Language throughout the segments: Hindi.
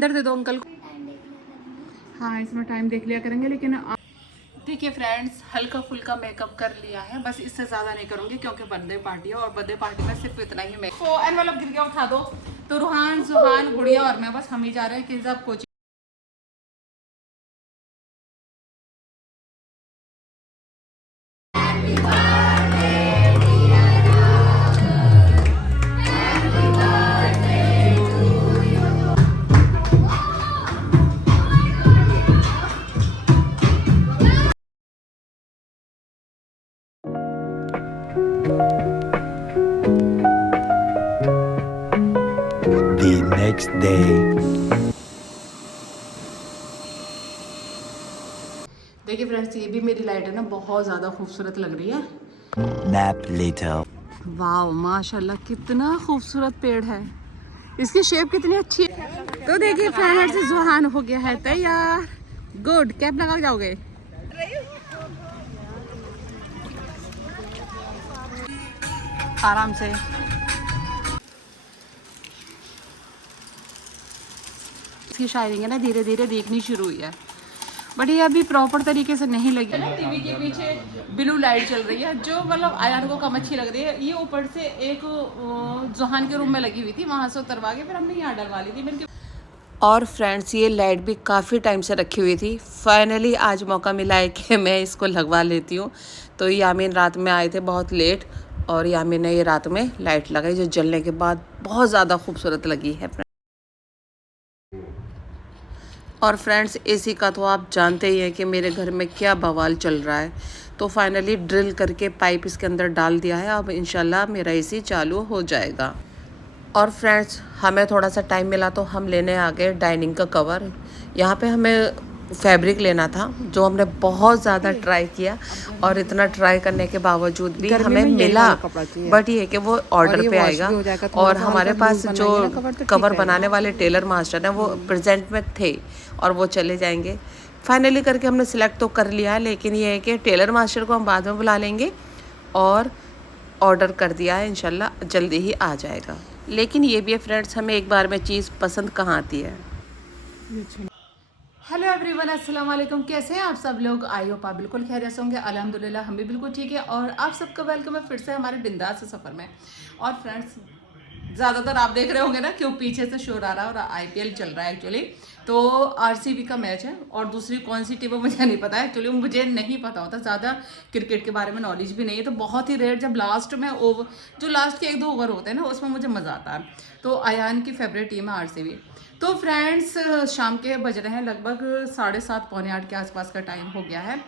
अंदर दे दो अंकल को। हाँ इसमें टाइम देख लिया करेंगे, लेकिन ठीक है फ्रेंड्स, हल्का फुल्का मेकअप कर लिया है, बस इससे ज़्यादा नहीं करूँगी क्योंकि बर्थडे पार्टी है और बर्थडे पार्टी में सिर्फ इतना ही मेकअप। तो एनवेलप गिर गया, उठा दो। तो रूहान, सुहान, गुड़िया और मैं बस हम ही जा रहे हैं कि सब कोचिंग। The next day. देखिए फ्रेंड्स, ये भी मेरी लाइट है ना, बहुत ज़्यादा खूबसूरत लग रही है। Nap later. वाह माशाल्लाह, कितना खूबसूरत पेड़ है, इसकी शेप कितनी अच्छी है। तो देखिए फ्रेंड्स, सुहान हो गया है तैयार। गुड, कैप लगा के जाओगे। आराम से। इसकी शायरिंग है ना धीरे धीरे देखनी शुरू हुई है, बट ये अभी प्रॉपर तरीके से नहीं लगी है। टीवी के पीछे ब्लू लाइट चल रही है जो मतलब आयान को कम अच्छी लग रही है। ये ऊपर से एक जुहान के रूम में लगी हुई थी, वहां से उतरवा के फिर हमने यहाँ डलवा ली थी। और फ्रेंड्स, ये लाइट भी काफ़ी टाइम से रखी हुई थी, फाइनली आज मौका मिला है कि मैं इसको लगवा लेती हूँ। तो यामीन रात में आए थे बहुत लेट, और यामीन ने ये रात में लाइट लगाई जो जलने के बाद बहुत ज़्यादा खूबसूरत लगी है। और फ्रेंड्स, एसी का तो आप जानते ही हैं कि मेरे घर में क्या बवाल चल रहा है। तो फाइनली ड्रिल करके पाइप इसके अंदर डाल दिया है, अब इंशाल्लाह मेरा एसी चालू हो जाएगा। और फ्रेंड्स, हमें थोड़ा सा टाइम मिला तो हम लेने आ गए डाइनिंग का कवर। यहाँ पे हमें फैब्रिक लेना था जो हमने बहुत ज़्यादा ट्राई किया, और इतना ट्राई करने के बावजूद भी हमें मिला, बट ये कि वो ऑर्डर पे आएगा। और हमारे पास जो कवर बनाने वाले टेलर मास्टर हैं वो प्रेजेंट में थे और वो चले जाएंगे। फाइनली करके हमने सिलेक्ट तो कर लिया है, लेकिन ये है कि टेलर मास्टर को हम बाद में बुला लेंगे, और ऑर्डर कर दिया है, इंशाल्लाह जल्दी ही आ जाएगा। लेकिन ये भी है फ्रेंड्स, हमें एक बार में चीज़ पसंद कहाँ आती है। हेलो एवरीवन, अस्सलाम वालेकुम। कैसे हैं आप सब लोग? आई होप आप बिल्कुल खैरियत से होंगे। अल्हम्दुलिल्लाह हम भी बिल्कुल ठीक है, और आप सबका वेलकम है फिर से हमारे बिंदास सफ़र में। और फ्रेंड्स, ज़्यादातर आप देख रहे होंगे ना क्यों पीछे से शोर आ रहा है, और आईपीएल चल रहा है एक्चुअली। तो आरसीबी का मैच है, और दूसरी कौन सी टीम है मुझे नहीं पता है एक्चुअली, मुझे नहीं पता होता ज़्यादा, क्रिकेट के बारे में नॉलेज भी नहीं है। तो बहुत ही रेयर जब लास्ट में ओवर, जो लास्ट के 1-2 ओवर होते हैं ना, उसमें मुझे मज़ा आता है। तो अयान की फेवरेट टीम है आरसीबी। तो फ्रेंड्स, शाम के बज रहे हैं लगभग 7:30 पौने 8 के आसपास का टाइम हो गया है,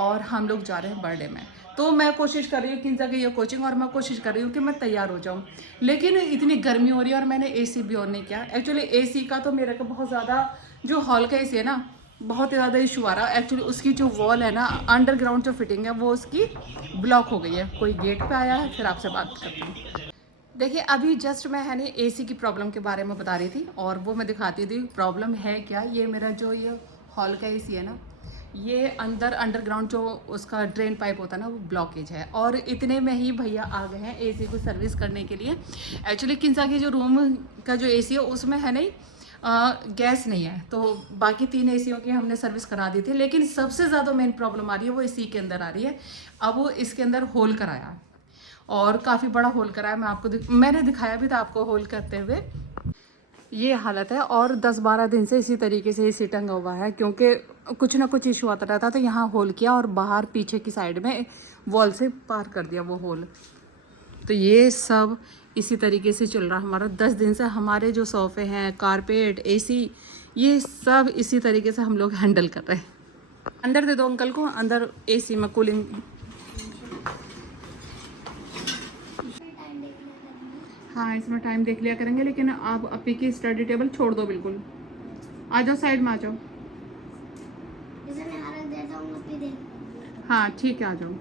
और हम लोग जा रहे हैं बर्थडे में। तो मैं कोशिश कर रही हूँ किंजा की ये कोचिंग, और मैं कोशिश कर रही हूँ कि मैं तैयार हो जाऊँ, लेकिन इतनी गर्मी हो रही है और मैंने एसी भी ऑन नहीं किया। एक्चुअली एसी का तो मेरे को बहुत ज़्यादा, जो हॉल का एसी है ना, बहुत ज़्यादा इशू आ रहा है। एक्चुअली उसकी जो वॉल है ना, अंडरग्राउंड जो फिटिंग है वो उसकी ब्लॉक हो गई है। कोई गेट पे आया है, फिर आपसे बात करती हूँ। देखिए अभी जस्ट मैं है नहीं एसी की प्रॉब्लम के बारे में बता रही थी, और वो मैं दिखाती थी प्रॉब्लम है क्या। ये मेरा जो ये हॉल का एसी है ना, ये अंदर अंडरग्राउंड जो उसका ड्रेन पाइप होता है ना, वो ब्लॉकेज है। और इतने में ही भैया आ गए हैं एसी को सर्विस करने के लिए। एक्चुअली किंसा की जो रूम का जो एसी है उसमें है नहीं, गैस नहीं है, तो बाकी 3 एसीओं की हमने सर्विस करा दी थी, लेकिन सबसे ज़्यादा मेन प्रॉब्लम आ रही है वो एसी के अंदर आ रही है। अब वो इसके अंदर होल कराया, और काफ़ी बड़ा होल कराया। मैं आपको मैंने दिखाया भी था आपको होल करते हुए। ये हालत है, और 10-12 दिन से इसी तरीके से इसी टंगा हुआ है, क्योंकि कुछ ना कुछ इशू आता रहता। तो यहाँ होल किया, और बाहर पीछे की साइड में वॉल से पार कर दिया वो होल। तो ये सब इसी तरीके से चल रहा है हमारा 10 दिन से। हमारे जो सोफ़े हैं, कारपेट, एसी, ये सब इसी तरीके से हम लोग हैंडल कर रहे हैं। अंदर दे दो अंकल को, अंदर एसी में कूलिंग। हाँ इसमें टाइम देख लिया करेंगे, लेकिन आप अपी की स्टडी टेबल छोड़ दो बिल्कुल। आ जाओ साइड में, आ जाओ। हाँ ठीक है, आ जाओ।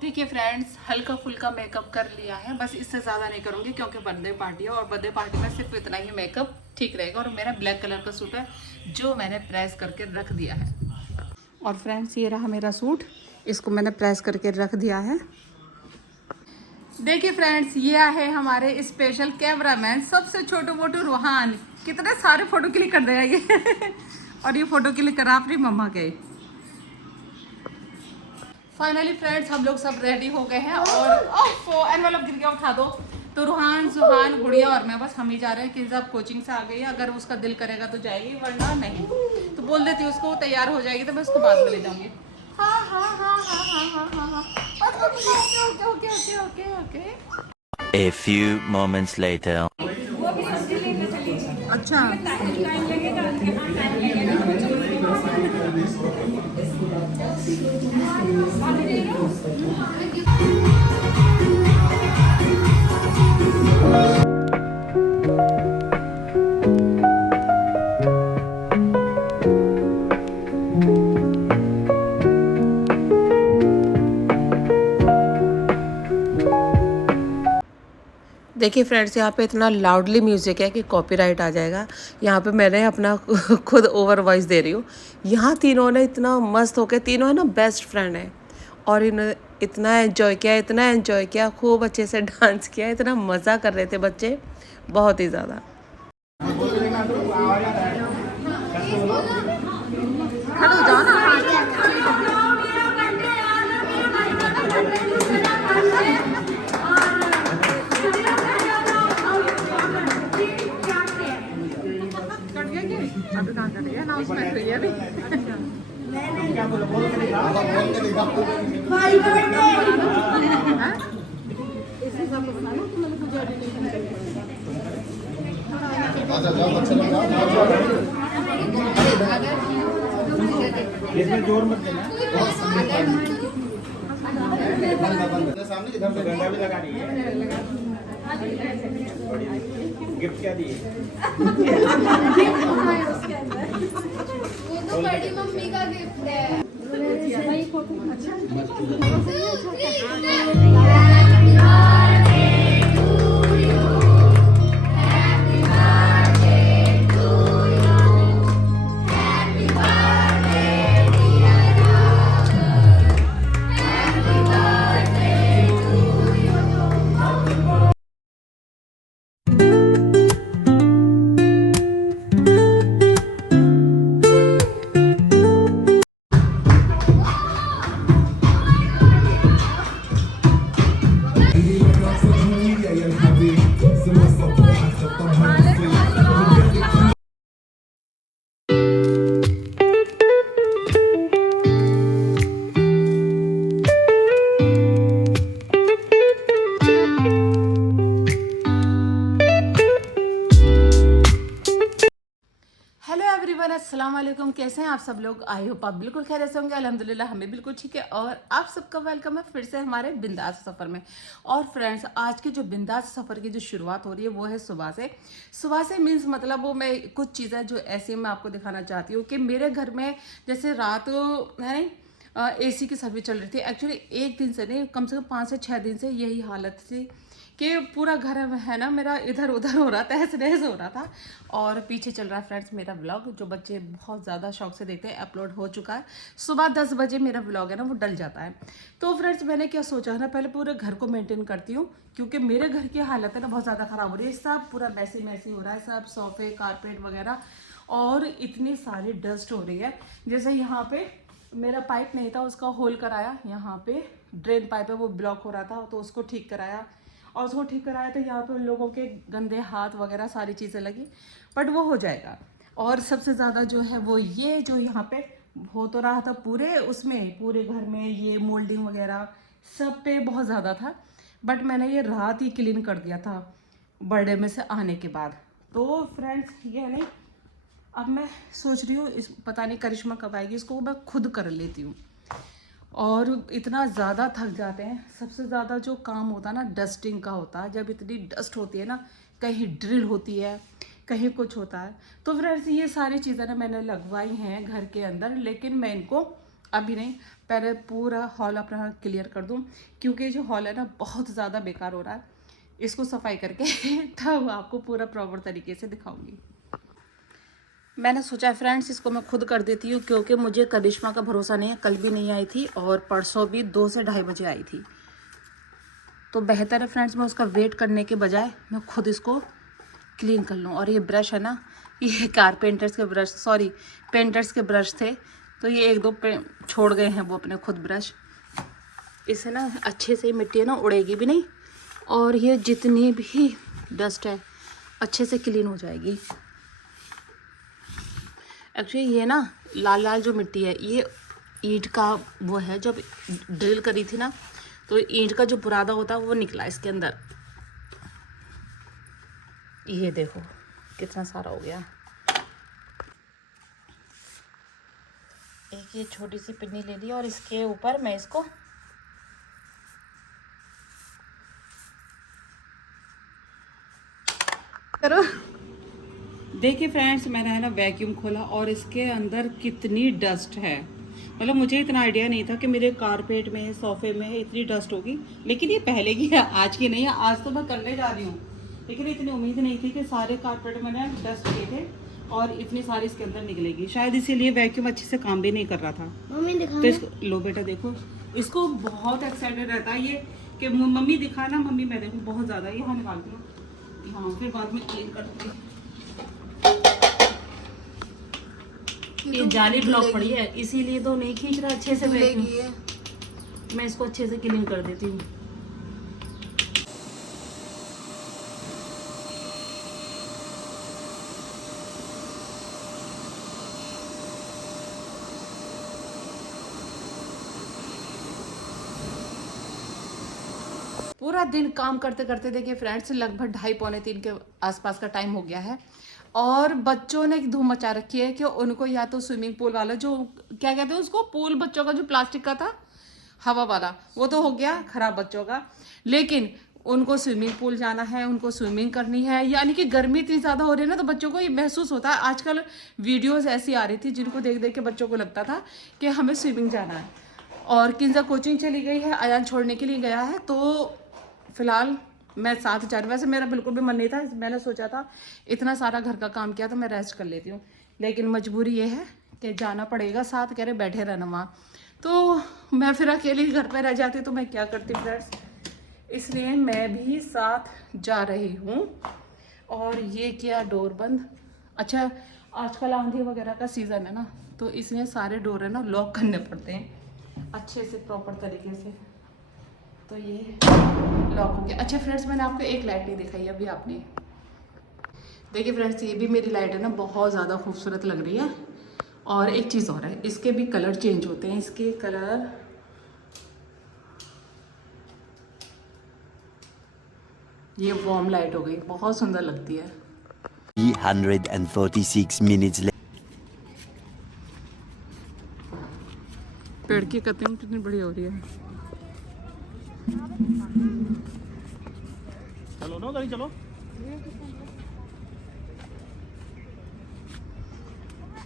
ठीक है फ्रेंड्स, हल्का फुल्का मेकअप कर लिया है, बस इससे ज़्यादा नहीं करूँगी क्योंकि बर्थडे पार्टी है, और बर्थडे पार्टी में सिर्फ इतना ही मेकअप ठीक रहेगा। और मेरा ब्लैक कलर का सूट है जो मैंने प्रेस करके रख दिया है। और फ्रेंड्स, ये रहा मेरा सूट, इसको मैंने प्रेस करके रख दिया है। देखिए फ्रेंड्स, ये है हमारे स्पेशल कैमरामैन, सबसे छोटू मोटू रूहान। कितने सारे फोटो क्लिक कर देगा ये और ये फोटो क्लिक करा अपनी मम्मा के। फाइनली फ्रेंड्स हम लोग सब रेडी हो गए हैं और एनवेलप गिर गया, उठा दो। तो रूहान, सुहान, गुड़िया और मैं बस हम ही जा रहे हैं। किंजा कोचिंग से आ गई है, अगर उसका दिल करेगा तो जाएगी वरना नहीं। तो बोल देती हूँ उसको, तैयार हो जाएगी तो मैं उसको बाद में ले जाऊंगी। हाँ हाँ हाँ हाँ हाँ हाँ हाँ हाँ okay okay okay okay. A few moments later. अच्छा देखिए फ्रेंड्स, यहाँ पे इतना लाउडली म्यूज़िक है कि कॉपीराइट आ जाएगा। यहाँ पे मैंने अपना खुद ओवर वॉइस दे रही हूँ। यहाँ तीनों ने इतना मस्त होकर, तीनों है ना बेस्ट फ्रेंड है, और इन्होंने इतना एंजॉय किया, खूब अच्छे से डांस किया, इतना मज़ा कर रहे थे बच्चे, बहुत ही ज़्यादा। इसमें जोर मत देना। सामने इधर से गंगा भी लगानी है। गिफ्ट क्या दिए? वो तो बड़ी मम्मी का गिफ्ट है। अस्सलाम वालेकुम, कैसे हैं आप सब लोग? आई होप आप बिल्कुल खैरियत से होंगे। अल्हम्दुलिल्लाह हमें बिल्कुल ठीक है और आप सबका वेलकम है फिर से हमारे बिंदास सफ़र में। और फ्रेंड्स, आज के जो बिंदास सफ़र की जो शुरुआत हो रही है वो है सुबह से मीन्स मतलब वो मैं कुछ चीज़ें जो ऐसी मैं आपको दिखाना चाहती हूँ कि मेरे घर में जैसे रात है नहीं एसी की सर्विस चल रही थी। एक्चुअली एक दिन से नहीं, कम से कम 5 से 6 दिन से यही हालत थी कि पूरा घर है ना मेरा इधर उधर हो रहा था, ऐसे नहस हो रहा था। और पीछे चल रहा है फ्रेंड्स मेरा व्लॉग, जो बच्चे बहुत ज़्यादा शौक से देखते हैं, अपलोड हो चुका है। सुबह 10 बजे मेरा व्लॉग है ना वो डल जाता है। तो फ्रेंड्स मैंने क्या सोचा है ना, पहले पूरे घर को मेंटेन करती हूँ क्योंकि मेरे घर की हालत है ना बहुत ज़्यादा ख़राब हो रही है। सब पूरा मैसी हो रहा है, सब सोफे कारपेट वगैरह, और इतनी सारी डस्ट हो रही है। जैसे यहाँ पे मेरा पाइप नहीं था, उसका होल कराया, यहाँ पे ड्रेन पाइप है वो ब्लॉक हो रहा था तो उसको ठीक कराया, और उसको ठीक कराया तो यहाँ पे उन लोगों के गंदे हाथ वगैरह सारी चीज़ें लगी, बट वो हो जाएगा। और सबसे ज़्यादा जो है वो ये जो यहाँ पे हो तो रहा था पूरे उसमें, पूरे घर में ये मोल्डिंग वगैरह सब पे बहुत ज़्यादा था, बट मैंने ये रात ही क्लीन कर दिया था बर्थडे में से आने के बाद। तो फ्रेंड्स ये नहीं, अब मैं सोच रही हूँ इस पता नहीं करिश्मा कब आएगी, इसको मैं खुद कर लेती हूँ। और इतना ज़्यादा थक जाते हैं। सबसे ज़्यादा जो काम होता है ना डस्टिंग का होता है, जब इतनी डस्ट होती है ना, कहीं ड्रिल होती है, कहीं कुछ होता है। तो फ्रेंड्स ये सारी चीज़ें ना मैंने लगवाई हैं घर के अंदर, लेकिन मैं इनको अभी नहीं, पहले पूरा हॉल अपना क्लियर कर दूँ क्योंकि जो हॉल है ना बहुत ज़्यादा बेकार हो रहा है। इसको सफाई करके तब आपको पूरा प्रॉपर तरीके से दिखाऊंगी। मैंने सोचा फ्रेंड्स इसको मैं खुद कर देती हूँ क्योंकि मुझे करिश्मा का भरोसा नहीं है। कल भी नहीं आई थी और परसों भी 2 से 2:30 बजे आई थी, तो बेहतर है फ्रेंड्स मैं उसका वेट करने के बजाय मैं खुद इसको क्लीन कर लूँ। और ये ब्रश है ना, ये कारपेंटर्स के ब्रश, सॉरी पेंटर्स के ब्रश थे, तो ये एक दो छोड़ गए हैं वो अपने खुद ब्रश। इसे ना अच्छे से मिट्टी है ना उड़ेगी भी नहीं, और ये जितनी भी डस्ट है अच्छे से क्लीन हो जाएगी। एक्चुअली ये ना लाल लाल जो मिट्टी है ये ईंट का वो है, जब ड्रिल करी थी ना तो ईंट का जो बुरादा होता है वो निकला इसके अंदर। ये देखो कितना सारा हो गया। एक ये छोटी सी पिन्नी ले ली और इसके ऊपर मैं इसको करो। देखिए फ्रेंड्स, मैंने है ना वैक्यूम खोला और इसके अंदर कितनी डस्ट है। मतलब मुझे इतना आइडिया नहीं था कि मेरे कारपेट में, सोफे में इतनी डस्ट होगी, लेकिन ये पहले की है, आज की नहीं है। आज तो मैं करने जा रही हूँ, लेकिन इतनी उम्मीद नहीं थी कि सारे कारपेट में ना डस्ट किए थे और इतनी सारी इसके अंदर निकलेगी। शायद इसीलिए वैक्यूम अच्छे से काम भी नहीं कर रहा था। मम्मी दिखा। तो इसको लो बेटा, देखो इसको बहुत एक्साइटेड रहता है ये कि मम्मी दिखा ना। मम्मी मैं देखूँ बहुत ज़्यादा, यहाँ निकालती हूँ, हाँ फिर बाद में क्लीन करती हूँ। ये जाली ब्लॉक पड़ी है इसीलिए तो नहीं खींच रहा अच्छे से वैक्यूम। मैं इसको अच्छे से क्लीन कर देती हूँ। पूरा दिन काम करते करते देखिए फ्रेंड्स, लगभग 2:30-3 के आसपास का टाइम हो गया है, और बच्चों ने धूम मचा रखी है कि उनको या तो स्विमिंग पूल वाला, जो क्या कहते हैं उसको, पूल बच्चों का जो प्लास्टिक का था हवा वाला, वो तो हो गया खराब बच्चों का, लेकिन उनको स्विमिंग पूल जाना है, उनको स्विमिंग करनी है। यानी कि गर्मी इतनी ज़्यादा हो रही है ना, तो बच्चों को ये महसूस होता है। आजकल वीडियोज़ ऐसी आ रही थी जिनको देख देख के बच्चों को लगता था कि हमें स्विमिंग जाना है। और किंजा कोचिंग चली गई है, अयान छोड़ने के लिए गया है, तो फिलहाल मैं साथ जा रही हूँ। वैसे मेरा बिल्कुल भी मन नहीं था, मैंने सोचा था इतना सारा घर का काम किया तो मैं रेस्ट कर लेती हूँ, लेकिन मजबूरी ये है कि जाना पड़ेगा। साथ कह रहे बैठे रहना वहाँ, तो मैं फिर अकेली घर पे रह जाती तो मैं क्या करती फ्रेंड्स, इसलिए मैं भी साथ जा रही हूँ। और ये किया डोर बंद। अच्छा, आजकल आंधी वगैरह का सीज़न है ना, तो इसलिए सारे डोर है ना लॉक करने पड़ते हैं अच्छे से, प्रॉपर तरीके से। तो ये लॉक हो गया। अच्छा फ्रेंड्स, मैंने आपको एक लाइट नहीं दिखाई अभी आपने। देखिए फ्रेंड्स, ये भी मेरी लाइट है ना, बहुत ज़्यादा खूबसूरत लग रही है। और एक चीज़ और है, इसके भी कलर चेंज होते हैं। इसके कलर ये वार्म लाइट हो गई, बहुत सुंदर लगती है। 346 minutes later. पेड़ की कटिंग कितनी बड़ी हो रही है। चलो ना गाड़ी चलो।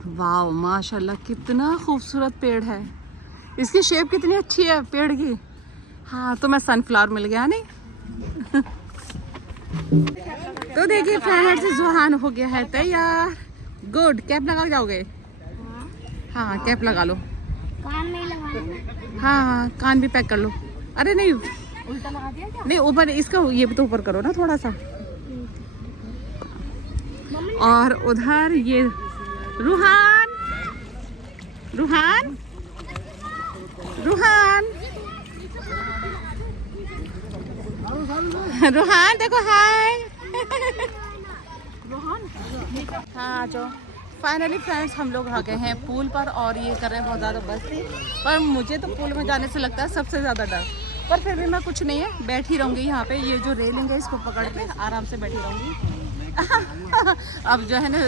वाह माशाल्लाह, कितना खूबसूरत पेड़ है। इसकी शेप कितनी अच्छी है पेड़ की। हाँ, तो मैं सनफ्लावर मिल गया नहीं। तो देखिए फ्रेंड्स, जुहान हो गया है तैयार। गुड, कैप लगा जाओगे? हाँ कैप लगा लो। कान नहीं लगाना। हाँ कान भी पैक कर लो। अरे नहीं, उल्टा लगा दिया क्या? नहीं ऊपर इसका, ये तो ऊपर करो ना थोड़ा सा। और उधर ये रूहान, रूहान, रूहान, रूहान देखो, हाय। हाँ जो फाइनली फ्रेंड्स, हम लोग आ गए हैं पूल पर और ये कर रहे हैं बहुत ज़्यादा मस्ती। पर मुझे तो पूल में जाने से लगता है सबसे ज़्यादा डर, पर फिर भी मैं कुछ नहीं है, बैठी रहूँगी यहाँ पे। ये जो रेलिंग है इसको पकड़ के आराम से बैठी रहूँगी। अब जो है ना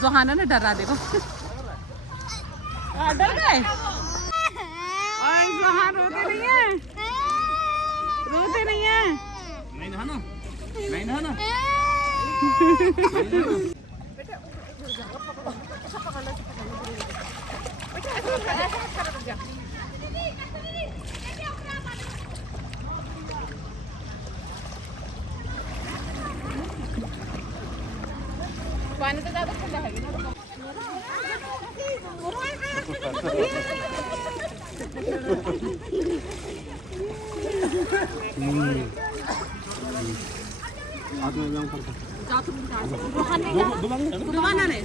जोहाना ना डर रहा, देखो डर गए। और जोहान रोते नहीं है, रोते नहीं है। नहीं नहाना, नहीं नहाना। पानी तो ज़्यादा ठंडा है ना। दुबाना नहीं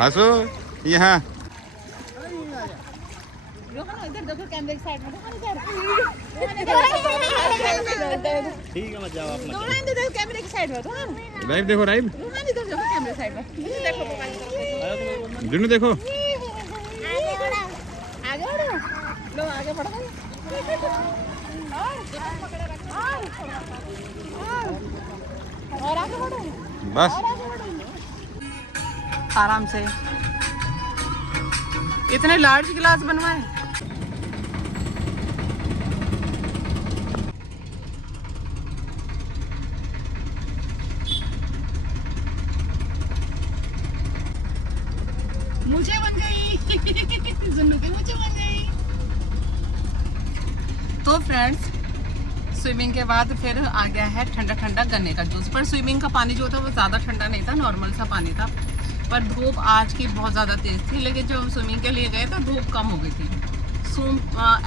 हंसो यहाँ इधर देखो कैमरे की साइड में ठीक है मत जाओ आप देखो कैमरे की साइड में लाइव देखो लाइव इधर देखो कैमरे की साइड में देखो दोनों देखो आगे बढ़ो लो आगे बढ़ो और आगे बढ़ो बस आराम से इतने लार्ज गिलास बनवाए मुझे बन गई जुन्नू की मुझे बन गई। तो फ्रेंड्स स्विमिंग के बाद फिर आ गया है ठंडा ठंडा गन्ने का जूस। पर स्विमिंग का पानी जो था वो ज़्यादा ठंडा नहीं था, नॉर्मल सा पानी था। पर धूप आज की बहुत ज़्यादा तेज़ थी, लेकिन जब हम स्विमिंग के लिए गए तो धूप कम हो गई थी।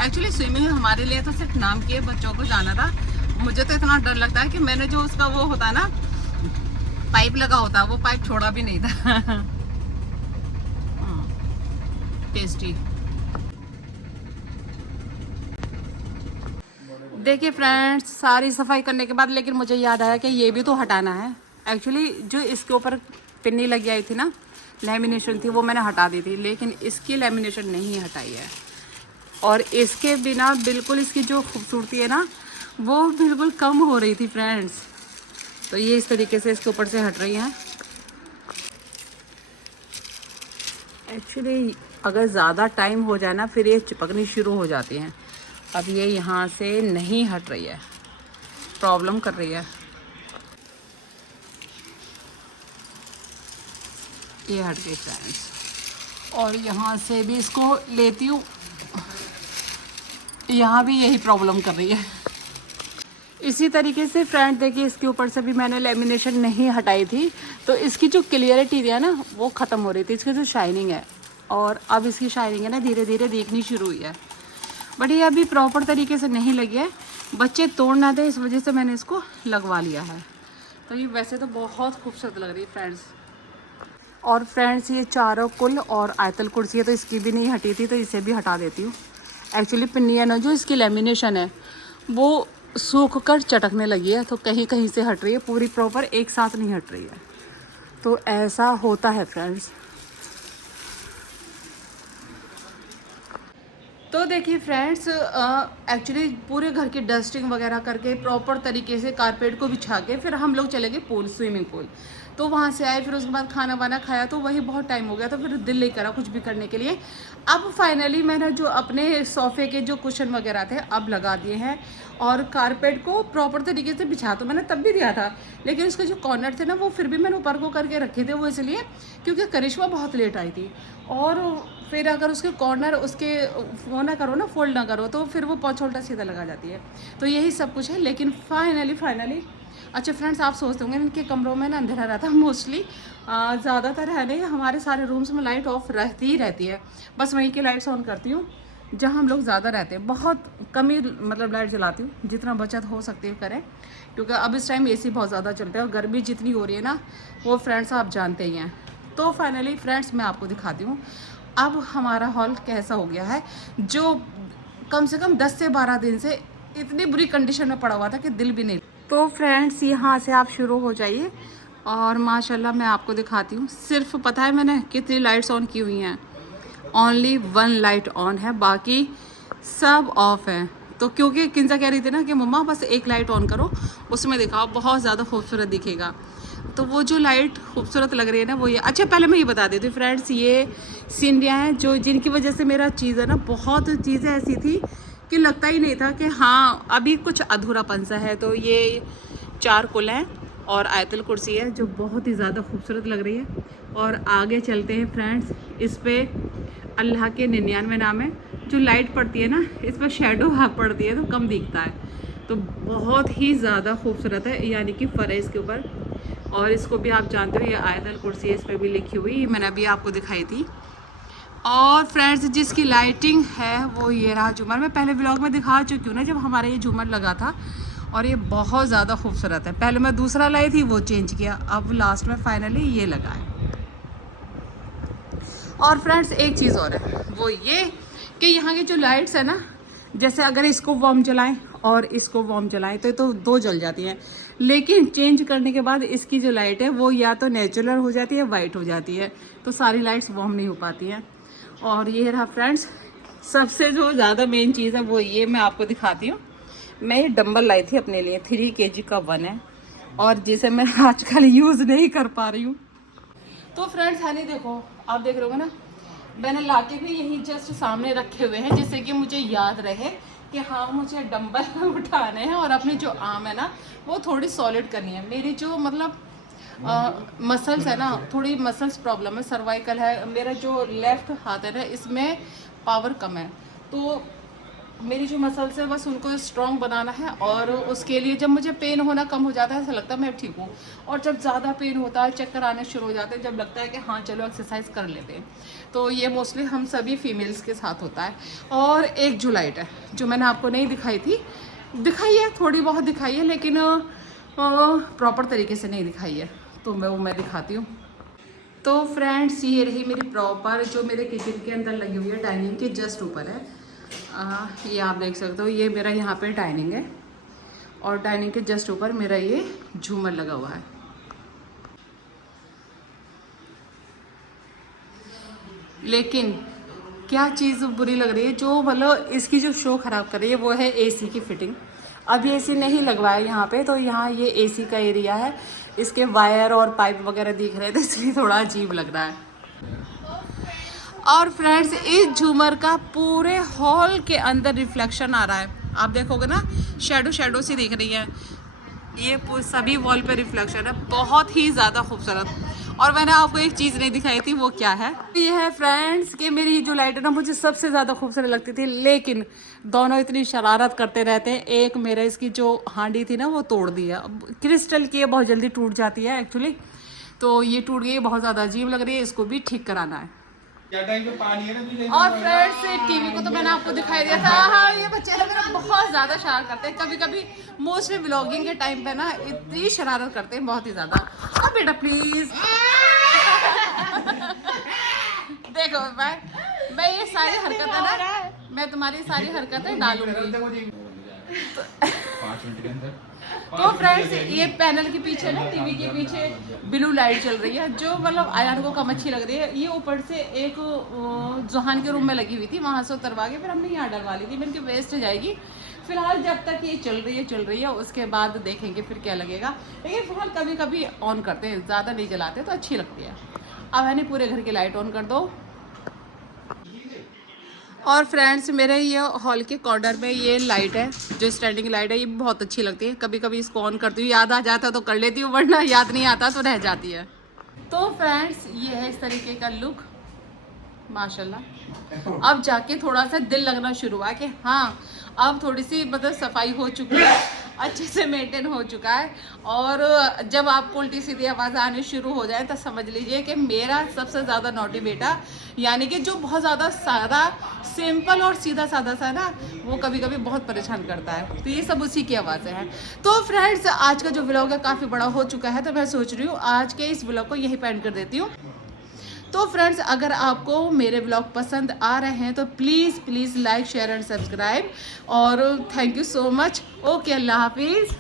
एक्चुअली स्विमिंग हमारे लिए तो सिर्फ नाम के बच्चों को जाना था। मुझे तो इतना डर लगता है कि मैंने जो उसका वो होता है ना पाइप लगा होता, वो पाइप छोड़ा भी नहीं था। टेस्टी। देखिए फ्रेंड्स, सारी सफाई करने के बाद लेकिन मुझे याद आया कि ये भी तो हटाना है। एक्चुअली जो इसके ऊपर पिन्नी लगी आई थी ना, लेमिनेशन थी, वो मैंने हटा दी थी, लेकिन इसकी लेमिनेशन नहीं हटाई है। और इसके बिना बिल्कुल इसकी जो खूबसूरती है ना वो बिल्कुल कम हो रही थी फ्रेंड्स। तो ये इस तरीके से इसके ऊपर से हट रही हैं। एक्चुअली अगर ज़्यादा टाइम हो जाए ना फिर ये चिपकनी शुरू हो जाती हैं। अब ये यहाँ से नहीं हट रही है, प्रॉब्लम कर रही है। ये हट गई फ्रेंड्स। और यहाँ से भी इसको लेती हूँ, यहाँ भी यही प्रॉब्लम कर रही है। इसी तरीके से फ्रेंड देखिए, इसके ऊपर से भी मैंने लेमिनेशन नहीं हटाई थी, तो इसकी जो क्लियरिटी है ना वो ख़त्म हो रही थी, इसकी जो शाइनिंग है। और अब इसकी शाइनिंग है ना धीरे धीरे दिखनी शुरू हुई है, बट ये अभी प्रॉपर तरीके से नहीं लगी है। बच्चे तोड़ ना दें इस वजह से मैंने इसको लगवा लिया है। तो ये वैसे तो बहुत खूबसूरत लग रही है फ्रेंड्स। और फ्रेंड्स ये चारों कुल और आयतल कुर्सी है, तो इसकी भी नहीं हटी थी, तो इसे भी हटा देती हूँ। एक्चुअली पिन्नी है ना जो इसकी लेमिनेशन है वो सूख कर चटकने लगी है, तो कहीं कहीं से हट रही है, पूरी प्रॉपर एक साथ नहीं हट रही है। तो ऐसा होता है फ्रेंड्स। तो देखिए फ्रेंड्स, एक्चुअली पूरे घर की डस्टिंग वगैरह करके प्रॉपर तरीके से कारपेट को बिछा के फिर हम लोग चले गए पूल, स्विमिंग पूल। तो वहाँ से आए, फिर उसके बाद खाना वाना खाया, तो वही बहुत टाइम हो गया, तो फिर दिल नहीं करा कुछ भी करने के लिए। अब फाइनली मैंने जो अपने सोफ़े के जो कुशन वगैरह थे अब लगा दिए हैं, और कारपेट को प्रॉपर तरीके से बिछा तो मैंने तब भी दिया था, लेकिन उसके जो कॉर्नर थे ना वो फिर भी मैंने ऊपर को करके रखे थे, वो इसलिए क्योंकि करिश्मा बहुत लेट आई थी। और फिर अगर उसके कॉर्नर उसके वो ना करो ना, फोल्ड ना करो, तो फिर वो पोंछा उल्टा सीधा लगा जाती है। तो यही सब कुछ है। लेकिन फाइनली अच्छा फ्रेंड्स, आप सोचते होंगे इनके कमरों में ना अंधेरा रहता है। मोस्टली ज़्यादातर है नहीं, हमारे सारे रूम्स में लाइट ऑफ रहती ही रहती है। बस वहीं की लाइट्स ऑन करती हूँ जहाँ हम लोग ज़्यादा रहते हैं। बहुत कम ही मतलब लाइट जलाती हूँ, जितना बचत हो सकती है करें, क्योंकि अब इस टाइम एसी बहुत ज़्यादा चलते हैं और गर्मी जितनी हो रही है ना वो फ्रेंड्स आप जानते ही हैं। तो फाइनली फ्रेंड्स मैं आपको दिखाती हूँ अब हमारा हॉल कैसा हो गया है, जो कम से कम 10 से 12 दिन से इतनी बुरी कंडीशन में पड़ा हुआ था कि दिल भी नहीं। तो फ्रेंड्स यहाँ से आप शुरू हो जाइए और माशाल्लाह मैं आपको दिखाती हूँ। सिर्फ पता है मैंने कितनी लाइट्स ऑन की हुई हैं, ओनली 1 लाइट ऑन है, बाकी सब ऑफ है। तो क्योंकि किंजा कह रही थी ना कि मम्मा बस एक लाइट ऑन करो, उसमें दिखाओ बहुत ज़्यादा खूबसूरत दिखेगा। तो वो जो लाइट खूबसूरत लग रही है ना वो ये। अच्छा पहले मैं ये बता देती हूँ फ्रेंड्स, ये सीनरियाँ हैं जो जिनकी वजह से मेरा चीज़ है ना, बहुत चीज़ें ऐसी थी कि लगता ही नहीं था कि हाँ अभी कुछ अधूरापन सा है। तो ये 4 कुल हैं और आयतल कुर्सी है जो बहुत ही ज़्यादा खूबसूरत लग रही है। और आगे चलते हैं फ्रेंड्स, इस पर अल्लाह के 99 नाम है। जो लाइट पड़ती है ना इस पर शेडो पड़ती है तो कम दिखता है, तो बहुत ही ज़्यादा खूबसूरत है, यानी कि फर है इसके ऊपर। और इसको भी आप जानते हो ये आयतल कुर्सी है, इस पर भी लिखी हुई, मैंने अभी आपको दिखाई थी। और फ्रेंड्स जिसकी लाइटिंग है वो ये रहा झूमर। मैं पहले व्लॉग में दिखा चुकी हूँ ना जब हमारा ये झूमर लगा था, और ये बहुत ज़्यादा खूबसूरत है। पहले मैं दूसरा लाई थी, वो चेंज किया, अब लास्ट में फाइनली ये लगा है। और फ्रेंड्स एक चीज़ और है, वो ये कि यहाँ की जो लाइट्स है ना, जैसे अगर इसको वार्म जलाएं और इसको वार्म जलाएं तो दो जल जाती हैं, लेकिन चेंज करने के बाद इसकी जो लाइट है वो या तो नेचुरल हो जाती है, वाइट हो जाती है, तो सारी लाइट्स वार्म नहीं हो पाती हैं। और ये रहा फ्रेंड्स सबसे जो ज़्यादा मेन चीज़ है वो ये मैं आपको दिखाती हूँ। मैं ये डंबल लाई थी अपने लिए, 3 kg का 1 है, और जिसे मैं आजकल यूज़ नहीं कर पा रही हूँ। तो फ्रेंड्स है नहीं, देखो आप देख रहे हो ना, मैंने लाके भी यहीं जस्ट सामने रखे हुए हैं, जिससे कि मुझे याद रहे कि हाँ मुझे डंबल उठाने हैं और अपनी जो आर्म है ना वो थोड़ी सॉलिड करनी है। मेरी जो मतलब मसल्स है ना, थोड़ी मसल्स प्रॉब्लम है, सर्वाइकल है, मेरा जो लेफ्ट हाथ है ना इसमें पावर कम है, तो मेरी जो मसल्स है बस उनको स्ट्रॉन्ग बनाना है। और उसके लिए जब मुझे पेन होना कम हो जाता है, ऐसा लगता है मैं ठीक हूँ, और जब ज़्यादा पेन होता है, चक्कर आने शुरू हो जाते हैं, जब लगता है कि हाँ चलो एक्सरसाइज कर लेते हैं, तो ये मोस्टली हम सभी फीमेल्स के साथ होता है। और एक जो लाइट है जो मैंने आपको नहीं दिखाई थी, दिखाई है थोड़ी बहुत दिखाई है, लेकिन प्रॉपर तरीके से नहीं दिखाई है, तो मैं दिखाती हूँ। तो फ्रेंड्स ये रही मेरी प्रॉपर जो मेरे किचन के अंदर लगी हुई है, डाइनिंग के जस्ट ऊपर है। ये आप देख सकते हो, ये मेरा यहाँ पे डाइनिंग है, और डाइनिंग के जस्ट ऊपर मेरा ये झूमर लगा हुआ है। लेकिन क्या चीज़ बुरी लग रही है, जो मतलब इसकी जो शो ख़राब कर रही है वो है एसी की फिटिंग। अभी एसी नहीं लगवाया यहाँ पे, तो यहाँ ये एसी का एरिया है, इसके वायर और पाइप वगैरह दिख रहे थे, इसलिए थोड़ा अजीब लग रहा है। और फ्रेंड्स इस झूमर का पूरे हॉल के अंदर रिफ्लेक्शन आ रहा है, आप देखोगे ना शैडो सी दिख रही है, ये सभी वॉल पे रिफ्लेक्शन है, बहुत ही ज़्यादा खूबसूरत। और मैंने आपको एक चीज़ नहीं दिखाई थी, वो क्या है, ये है फ्रेंड्स कि मेरी जो लाइट है ना मुझे सबसे ज़्यादा खूबसूरत लगती थी, लेकिन दोनों इतनी शरारत करते रहते हैं। एक मेरा इसकी जो हांडी थी ना वो तोड़ दी है, क्रिस्टल की बहुत जल्दी टूट जाती है एक्चुअली, तो ये टूट गई, बहुत ज़्यादा अजीब लग रही है, इसको भी ठीक कराना है। और फ्रेंड्स टीवी को तो मैंने आपको दिखाई दिया था। हाँ ये बच्चे ना मेरा बहुत ज़्यादा शरारत करते हैं, कभी कभी मोस्टली व्लॉगिंग के टाइम पे ना इतनी शरारत करते हैं, बहुत ही ज़्यादा। अब बेटा प्लीज़ देखो मैं ये सारी हरकतें ना, मैं तुम्हारी सारी हरकतें डालूंगी। तो फ्रेंड्स ये पैनल के पीछे ना, टीवी के पीछे ब्लू लाइट चल रही है, जो मतलब आयान को कम अच्छी लग रही है। ये ऊपर से एक जोहान के रूम में लगी हुई थी, वहाँ से उतरवा के फिर हमने यहाँ डलवा ली थी, मैंने वेस्ट हो जाएगी फिलहाल, जब तक ये चल रही है उसके बाद देखेंगे फिर क्या लगेगा। लेकिन फिलहाल कभी कभी ऑन करते हैं, ज़्यादा नहीं जलाते, तो अच्छी लगती है। अब है नहीं पूरे घर की लाइट ऑन कर दो। और फ्रेंड्स मेरे ये हॉल के कॉर्नर में ये लाइट है, जो स्टैंडिंग लाइट है, ये बहुत अच्छी लगती है। कभी कभी इसको ऑन करती हूँ, याद आ जाता है तो कर लेती हूँ, वरना याद नहीं आता तो रह जाती है। तो फ्रेंड्स ये है इस तरीके का लुक, माशाल्लाह। अब जाके थोड़ा सा दिल लगना शुरू हुआ कि हाँ अब थोड़ी सी मतलब सफाई हो चुकी है, अच्छे से मेंटेन हो चुका है। और जब आपको उल्टी सीधी आवाज़ आने शुरू हो जाए तो समझ लीजिए कि मेरा सबसे ज़्यादा नॉटी बेटा, यानी कि जो बहुत ज़्यादा सादा सिंपल और सीधा साधा सा ना, वो कभी कभी बहुत परेशान करता है, तो ये सब उसी की आवाज़ें हैं। तो फ्रेंड्स आज का जो व्लॉग है काफ़ी बड़ा हो चुका है, तो मैं सोच रही हूँ आज के इस व्लॉग को यहीं पे एंड कर देती हूँ। तो फ्रेंड्स अगर आपको मेरे व्लॉग पसंद आ रहे हैं तो please like share and subscribe, और thank you so much. Okay, Allah हाफिज़।